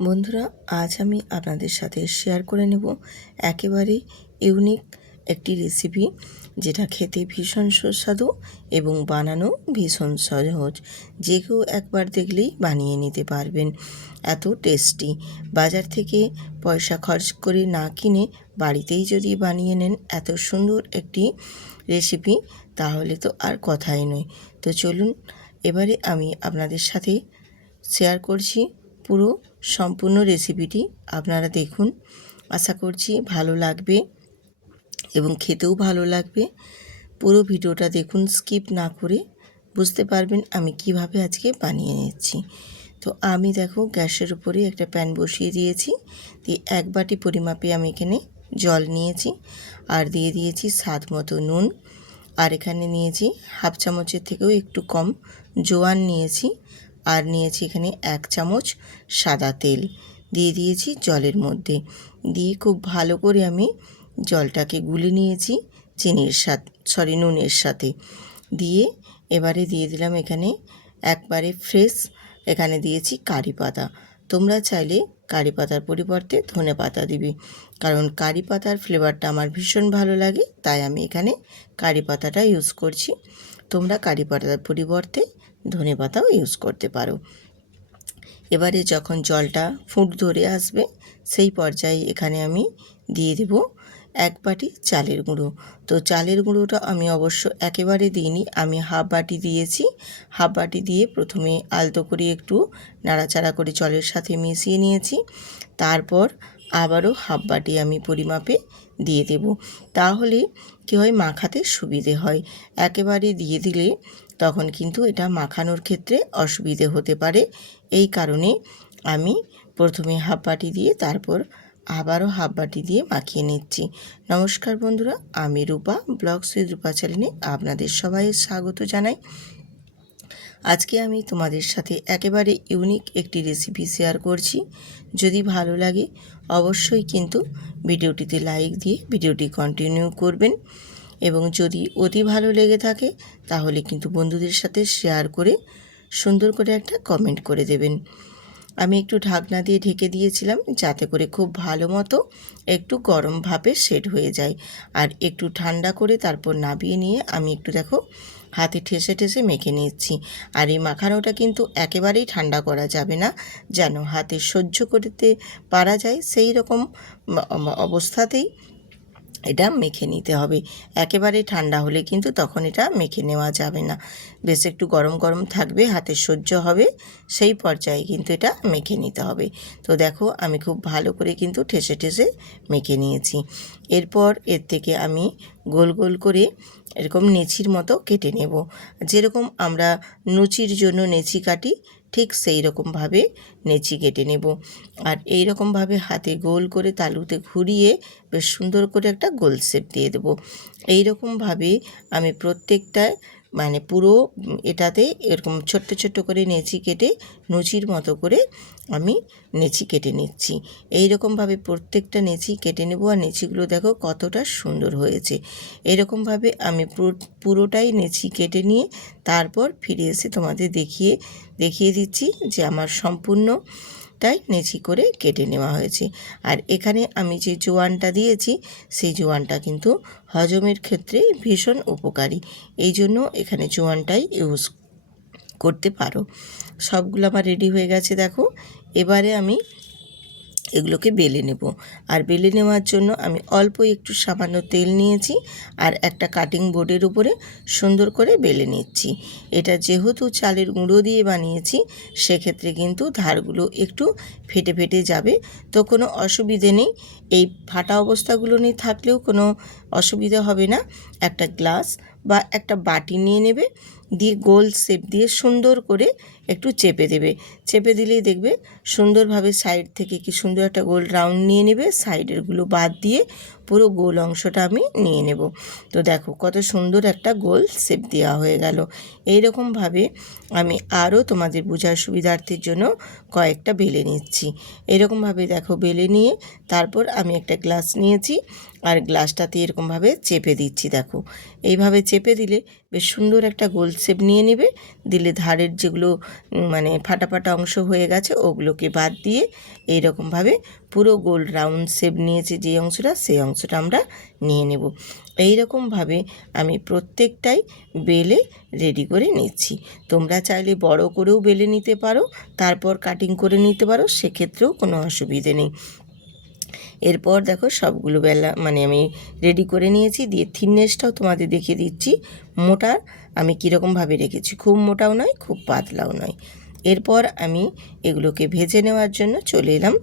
বন্ধুরা, আজ আমি আপনাদের সাথে শেয়ার করে নেব একেবারে ইউনিক একটি রেসিপি, যেটা খেতে ভীষণ সুস্বাদু এবং বানানো ভীষণ সহজ। যে কেউ একবার দেখলেই বানিয়ে নিতে পারবেন, এত টেস্টি। বাজার থেকে পয়সা খরচ করে না কিনে বাড়িতেই যদি বানিয়ে নেন এত সুন্দর একটি রেসিপি, তাহলে তো আর কথাই নয়। তো চলুন, এবারে আমি আপনাদের সাথে শেয়ার করছি পুরো সম্পূর্ণ রেসিপিটি। আপনারা দেখুন, আশা করছি ভালো লাগবে এবং খেতেও ভালো লাগবে। পুরো ভিডিওটা দেখুন, স্কিপ না করে, বুঝতে পারবেন আমি কিভাবে আজকে বানিয়ে নিচ্ছি। তো আমি দেখো গ্যাসের উপরে একটা প্যান বসিয়ে দিয়েছি। দিয়ে 1 বাটি পরিমাপে আমি এখানে জল নিয়েছি, আর দিয়ে দিয়েছি স্বাদ মতো নুন, আর এখানে নিয়েছি হাফ চামচের থেকেও একটু কম জোয়ান নিয়েছি, আর নিয়েছি এখানে 1 চামচ সাদা তেল দিয়ে দিয়েছি জলের মধ্যে। দিয়ে খুব ভালো করে আমি জলটাকে গুলে নিয়েছি নুনের সাথে। দিয়ে এবারে দিয়ে দিলাম এখানে একবারে ফ্রেশ, এখানে দিয়েছি কারি পাতা। তোমরা চাইলে কারি পাতার পরিবর্তে ধনে পাতা দিবে, কারণ কারি পাতার ফ্লেভারটা আমার ভীষণ ভালো লাগে, তাই আমি এখানে কারি পাতাটা ইউজ করছি। তোমরা কারি পাতার পরিবর্তে ধনে পাতাও ইউজ করতে পারো। এবারে যখন জলটা ফুট ধরে আসবে, সেই পর্যায়ে এখানে আমি দিয়ে দেব 1 বাটি চালের গুঁড়ো। তো চালের গুঁড়োটা আমি অবশ্য একেবারে দিইনি, আমি হাফ বাটি দিয়েছি। হাফ বাটি দিয়ে প্রথমে আলতো করে একটু নাড়াচাড়া করে জলের সাথে মিশিয়ে নিয়েছি। তারপর আবারও হাফ বাটি আমি পরিমাপে দিয়ে দেব। তাহলে কী হয়, মাখাতে সুবিধে হয়। একেবারে দিয়ে দিলে তখন কিন্তু এটা মাখানোর ক্ষেত্রে অসুবিধে হতে পারে। এই কারণে আমি প্রথমে হাফ বাটি দিয়ে তারপর আবারও হাফ বাটি দিয়ে মাখিয়ে নিচ্ছি। নমস্কার বন্ধুরা, আমি রূপা, ব্লগস উইথ রূপা চ্যানেলে আপনাদের সবাইয়ের স্বাগত জানাই। আজকে আমি তোমাদের সাথে একেবারে ইউনিক একটি রেসিপি শেয়ার করছি। যদি ভালো লাগে অবশ্যই কিন্তু ভিডিওটিতে লাইক দিয়ে ভিডিওটি কন্টিনিউ করবেন, এবং যদি অতি ভালো লেগে থাকে তাহলে কিন্তু বন্ধুদের সাথে শেয়ার করে সুন্দর করে একটা কমেন্ট করে দেবেন। আমি একটু ঢাকনা দিয়ে ঢেকে দিয়েছিলাম, যাতে করে খুব ভালো মতো একটু গরম ভাপে সেট হয়ে যায়। আর একটু ঠান্ডা করে তারপর নামিয়ে নিয়ে আমি একটু দেখো হাতে ঠেসে ঠেসে মেখে নিচ্ছি। আর এই মাখানোটা কিন্তু একেবারেই ঠান্ডা করা যাবে না, যেন হাতে সহ্য করতে পারা যায় সেই রকম অবস্থাতেই এটা মেখে নিতে হবে। একেবারে ঠান্ডা হলে কিন্তু তখন এটা মেখে নেওয়া যাবে না। বেশ একটু গরম গরম থাকবে, হাতে সহ্য হবে, সেই পর্যায়ে কিন্তু এটা মেখে নিতে হবে। তো দেখো আমি খুব ভালো করে কিন্তু ঠেসে ঠেসে মেখে নিয়েছি। এরপর এর থেকে আমি গোল গোল করে এরকম নেচির মতো কেটে নেব। যেরকম আমরা লুচির জন্য নেচি কাটি, ঠিক সেই রকমভাবে নেচি কেটে নেব। আর এই রকমভাবে হাতে গোল করে তালুতে ঘুরিয়ে বেশ সুন্দর করে একটা গোল শেপ দিয়ে দেবো। এই রকমভাবে আমি প্রত্যেকটা পুরো এটাতে এরকম ছোট্ট ছোট্ট করে নেচি কেটে লুচির মতো করে আমি নেচি কেটে নিচ্ছি। এই রকমভাবে প্রত্যেকটা নেচি কেটে নেব। আর নেচিগুলো দেখো কতটা সুন্দর হয়েছে। এরকমভাবে আমি পুরোটাই নেচি কেটে নিয়ে তারপর ফিরে এসে তোমাদের দেখিয়ে দিচ্ছি যে আমার সম্পূর্ণটাই নেচি করে কেটে নেওয়া হয়েছে। আর এখানে আমি যে জোয়ানটা দিয়েছি, সেই জোয়ানটা কিন্তু হজমের ক্ষেত্রে ভীষণ উপকারী, এই জন্য এখানে জোয়ানটাই ইউজ করতে পারো। সবগুলো আমার রেডি হয়ে গেছে দেখো। এবারে আমি এগুলোকে বেলে নেব। আর বেলে নেওয়ার জন্য আমি অল্প একটু সামান্য তেল নিয়েছি, আর একটা কাটিং বোর্ডের উপরে সুন্দর করে বেলে নিচ্ছি। এটা যেহেতু চালের গুঁড়ো দিয়ে বানিয়েছি, সেক্ষেত্রে কিন্তু ধারগুলো একটু ফেটে ফেটে যাবে, তো কোনো অসুবিধে নেই। এই ফাটা অবস্থাগুলো নিয়ে থাকলেও কোনো অসুবিধা হবে না। একটা গ্লাস বা একটা বাটি নিয়ে নেবে, দিয়ে গোল শেপ দিয়ে সুন্দর করে একটু চেপে দেবে। চেপে দিলেই দেখবে সুন্দরভাবে সাইড থেকে কি সুন্দর একটা গোল রাউন্ড নিয়ে নেবে। সাইডেরগুলো বাদ দিয়ে পুরো গোল অংশটা আমি নিয়ে নেব। তো দেখো কত সুন্দর একটা গোল শেপ দেওয়া হয়ে গেল। এই রকমভাবে আমি আরও তোমাদের বোঝার সুবিধার্থের জন্য কয়েকটা বেলে নিচ্ছি। এরকমভাবে দেখো বেলে নিয়ে তারপর আমি একটা গ্লাস নিয়েছি, আর গ্লাসটাতে এরকমভাবে চেপে দিচ্ছি। দেখো এইভাবে চেপে দিলে বেশ সুন্দর একটা গোল শেপ নিয়ে নেবে। দিলে ধারের যেগুলো মানে ফাটা ফাটা অংশ হয়ে গেছে ওগুলোকে বাদ দিয়ে এইরকমভাবে পুরো গোল রাউন্ড শেপ নিয়েছে যে অংশটা, সেই অংশটা আমরা নিয়ে নেব। এইরকমভাবে আমি প্রত্যেকটাই বেলে রেডি করে নিচ্ছি। তোমরা চাইলে বড় করেও বেলে নিতে পারো, তারপর কাটিং করে নিতে পারো, সেক্ষেত্রেও কোনো অসুবিধে নেই। এরপর দেখো সবগুলো বেলা মানে আমি রেডি করে নিয়েছি। দিয়ে থিকনেসটাও তোমাদের দেখিয়ে দিচ্ছি। মোটা আমি কীরকমভাবে রেখেছি, খুব মোটাও নয় খুব পাতলাও নয়। এরপর আমি এগুলোকে ভেজে নেওয়ার জন্য চলে এলাম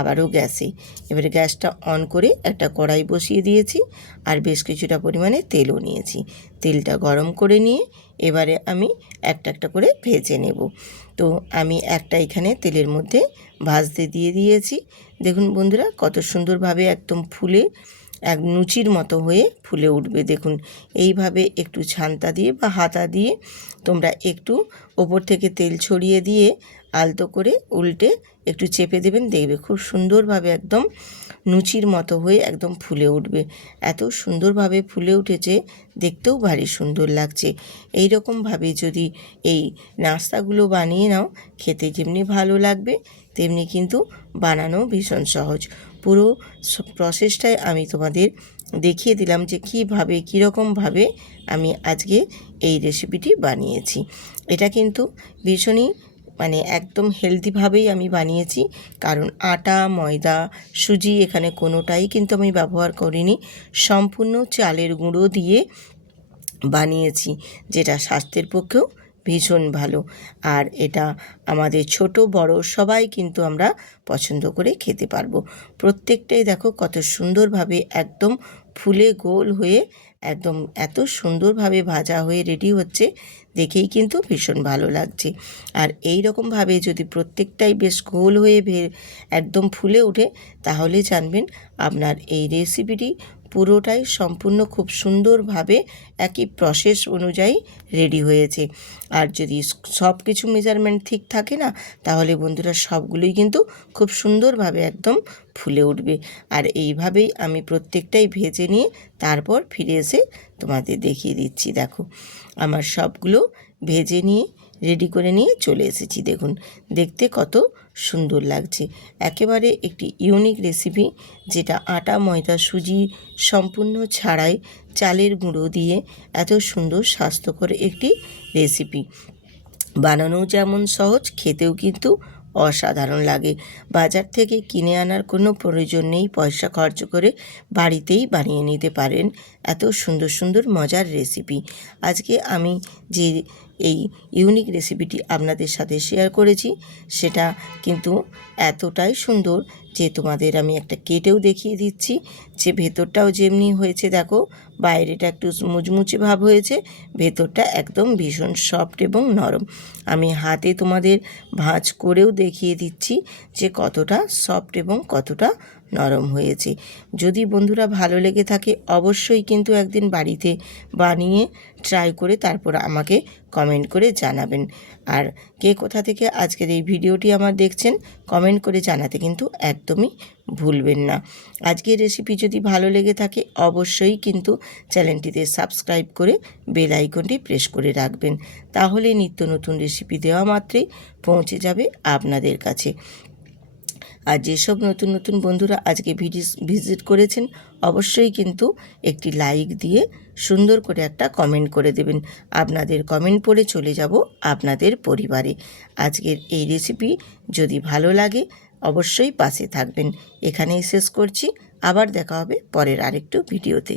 আবারও গ্যাসে। এবারে গ্যাসটা অন করে একটা কড়াই বসিয়ে দিয়েছি আর বেশ কিছুটা পরিমাণে তেলও নিয়েছি। তেলটা গরম করে নিয়ে এবারে আমি একটা একটা করে ভেজে নেব। তো আমি একটা এখানে তেলের মধ্যে ভাজতে দিয়ে দিয়েছি। দেখুন বন্ধুরা কত সুন্দরভাবে একদম ফুলে এক লুচির মতো হয়ে ফুলে উঠবে। দেখুন এইভাবে একটু ছান্তা দিয়ে বা হাতা দিয়ে তোমরা একটু ওপর থেকে তেল ছড়িয়ে দিয়ে আলতো করে উল্টে একটু চেপে দেবেন, দেখবে খুব সুন্দরভাবে একদম লুচির মতো হয়ে একদম ফুলে উঠবে। এত সুন্দরভাবে ফুলে উঠেছে, দেখতেও ভারী সুন্দর লাগছে। এই রকমভাবে যদি এই নাস্তাগুলো বানিয়ে নাও, খেতে যেমনি ভালো লাগবে তেমনি কিন্তু বানানো ভীষণ সহজ। পুরো প্রসেসটাই আমি তোমাদের দেখিয়ে দিলাম যে কীভাবে কীরকমভাবে আমি আজকে এই রেসিপিটি বানিয়েছি। এটা কিন্তু ভীষণই মানে একদম হেলদিভাবেই আমি বানিয়েছি, কারণ আটা ময়দা সুজি এখানে কোনোটাই কিন্তু আমি ব্যবহার করিনি। সম্পূর্ণ চালের গুঁড়ো দিয়ে বানিয়েছি, যেটা স্বাস্থ্যের পক্ষেও ভীষণ ভালো। আর এটা আমাদের ছোট বড় সবাই কিন্তু আমরা পছন্দ করে খেতে পারবো। প্রত্যেকটাই দেখো কত সুন্দরভাবে একদম ফুলে গোল হয়ে একদম এত সুন্দরভাবে ভাজা হয়ে রেডি হচ্ছে, দেখেই কিন্তু ভীষণ ভালো লাগছে। আর এই রকমভাবে যদি প্রত্যেকটাই বেশ গোল হয়ে একদম ফুলে ওঠে, তাহলে জানবেন আপনার এই রেসিপিটি পুরোটাই সম্পূর্ণ খুব সুন্দরভাবে একই প্রসেস অনুযায়ী রেডি হয়েছে। আর যদি সব কিছু মেজারমেন্ট ঠিক থাকে না, তাহলে বন্ধুরা সবগুলোই কিন্তু খুব সুন্দরভাবে একদম ফুলে উঠবে। আর এইভাবেই আমি প্রত্যেকটাই ভেজে নিয়ে তারপর ফিরে এসে তোমাদের দেখিয়ে দিচ্ছি। দেখো আমার সবগুলো ভেজে নিয়ে রেডি করে নিয়ে চলে এসেছি। দেখুন দেখতে কত সুন্দর লাগছে। একেবারে একটি ইউনিক রেসিপি, যেটা আটা ময়দা সুজি সম্পূর্ণ ছাড়াই চালের গুঁড়ো দিয়ে এত সুন্দর স্বাস্থ্যকর একটি রেসিপি। বানানোও যেমন সহজ, খেতেও কিন্তু অসাধারণ লাগে। বাজার থেকে কিনে আনার কোনো প্রয়োজন নেই, পয়সা খরচ করে বাড়িতেই বানিয়ে নিতে পারেন এত সুন্দর সুন্দর মজার রেসিপি। আজকে আমি যে এই ইউনিক রেসিপিটি আপনাদের সাথে শেয়ার করেছি, সেটা কিন্তু এতটাই সুন্দর যে তোমাদের আমি একটা কেটেও দেখিয়ে দিচ্ছি, যে ভেতরটাও যেমনি হয়েছে দেখো, বাইরেটা একটু মুচমুচে ভাব হয়েছে, ভেতরটা একদম ভীষণ সফট এবং নরম। আমি হাতে তোমাদের ভাঁজ করেও দেখিয়ে দিচ্ছি যে কতটা সফট এবং কতটা নরম হয়েছে। যদি বন্ধুরা ভালো লেগে থাকে অবশ্যই কিন্তু একদিন বাড়িতে বানিয়ে ট্রাই করে তারপর আমাকে কমেন্ট করে জানাবেন। আর কে কোথা থেকে আজকের এই ভিডিওটি আমার দেখছেন কমেন্ট করে জানাতে কিন্তু একদমই ভুলবেন না। আজকের রেসিপি যদি ভালো লেগে থাকে অবশ্যই কিন্তু চ্যানেলটিতে সাবস্ক্রাইব করে বেল আইকনটি প্রেস করে রাখবেন, তাহলে নিত্য নতুন রেসিপি দেওয়া মাত্রই পৌঁছে যাবে আপনাদের কাছে। আর যেসব নতুন নতুন বন্ধুরা আজকে ভিজিট করেছেন অবশ্যই কিন্তু একটি লাইক দিয়ে সুন্দর করে একটা কমেন্ট করে দেবেন। আপনাদের কমেন্ট পড়ে চলে যাব আপনাদের পরিবারে। আজকের এই রেসিপি যদি ভালো লাগে অবশ্যই পাশে থাকবেন। এখানেই শেষ করছি, আবার দেখা হবে পরের আরেকটু ভিডিওতে।